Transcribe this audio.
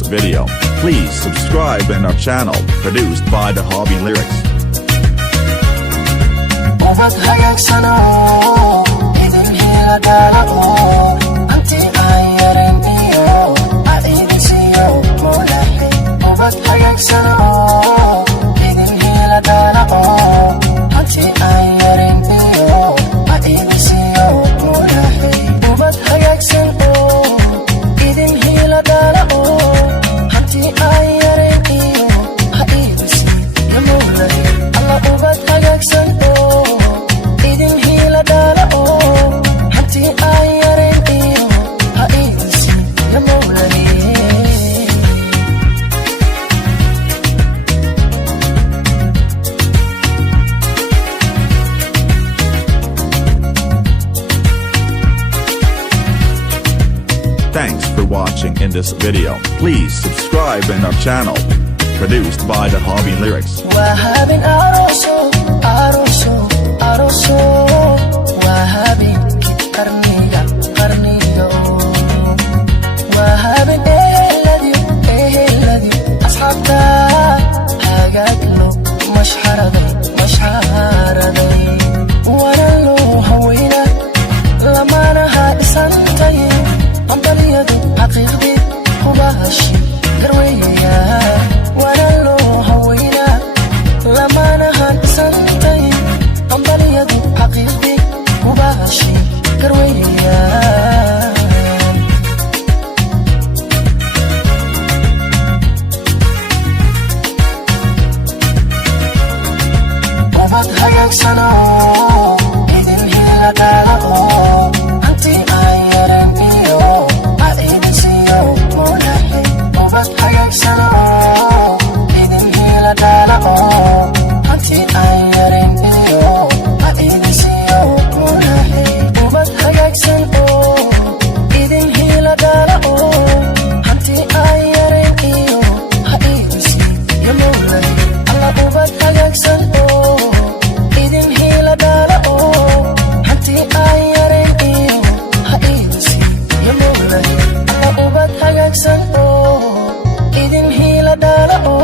this video, please subscribe in our channel, produced by The Hobby Lyrics. ubad hagaagsano idin hila daalao anti aan yarin iyo aidisiyo moolahe ubad hagaagsano idin hila daalao anti aan yarin iyo aidisiyo moolahe ubad hagaagsano idin hila daalao anti aan yarin iyo aidisiyo moolahe alla ubad hagaagsano Thanks for watching in this video. Please subscribe in our channel, produced by The Hobby Lyrics. Wahabin aroso, aroso, aroso. Wahabin karniya, karniyo. Wahabin eheladi, ashabta. Hagaglo, mashharaday. Waralo hawina, lamana haisantay. Ambaliyadu haqiiqdi hubahashi garweya waralo hawina lamana hadsantay ambaliyadu haqiiqdi hubahashi garweya ubad hagaagsano idin hila daalao anti aan yarin iyo aidisiyo moolahe ubad hagaagsano idin hila daalao anti aan yarin iyo aidisiyo moolahe ubad hagaagsano idin hila daalao anti aan yarin iyo aidisiyo moolahe alla ubad hagaagsano idin hila daalao anti aan yarin iyo aidisiyo moolahe alla ubad hagaagsan idin hila daalao